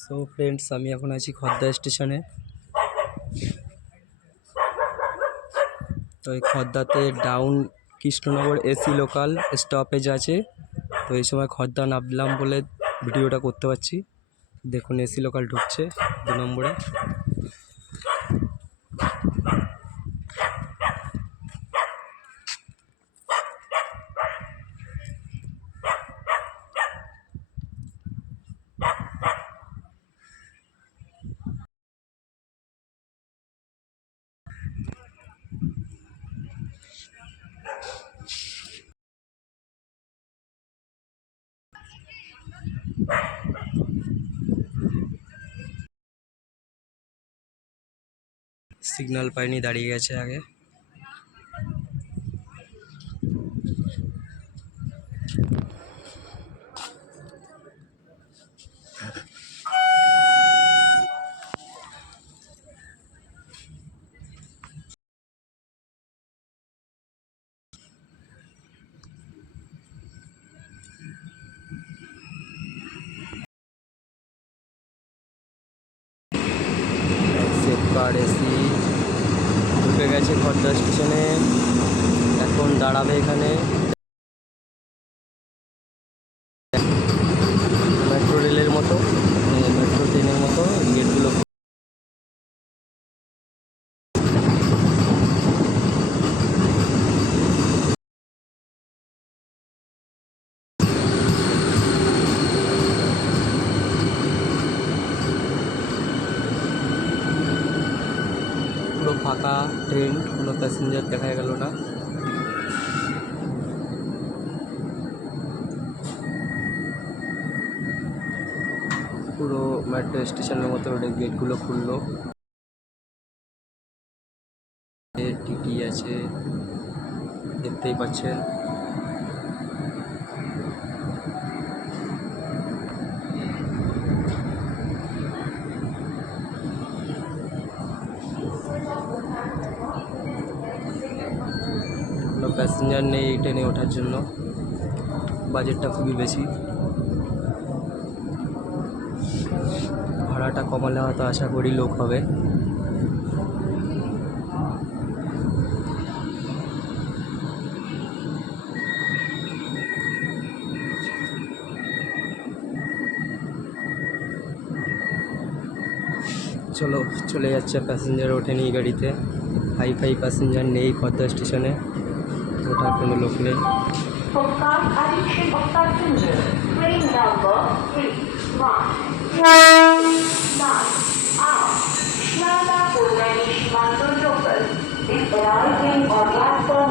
So friends, আমি এখন আছি খদ্দা স্টেশনে। তো এই খদ্দাতে down Krishnanagar AC local stoppage আছে। তো এই সময় খদ্দা নামলাম বলে ভিডিওটা করতে পারছি। দেখুন এসি লোকাল ঢুকছে 2 নম্বরে। সিগন্যাল পাইনি, দাঁড়িয়ে গেছে আগে। সেফগার্ড এসি ঢুকে গেছে খদ্দা স্টেশনে। এখন দাঁড়াবে এখানে। মেট্রো রেলের মতো, মেট্রো ট্রেনের মতো গেটগুলো। পুরো ফাঁকা ট্রেন, কোনো প্যাসেঞ্জার দেখা গেল না। পুরো মেট্রো স্টেশনের মতো গেটগুলো খুললো। টিটি আছে, দেখতেই পাচ্ছেন। কোনো প্যাসেঞ্জার নেই এই ট্রেনে ওঠার জন্য, বাজেটটা খুবই বেশি। ভাড়াটা কমালে হয়তো আশা করি লোক হবে। চলে যাচ্ছে প্যাসেঞ্জার ওঠেনি গাড়িতে। হাই প্যাসেঞ্জার নেই খদ্দা স্টেশনে, ওঠার কোনো লোক নেই। Arriving on platform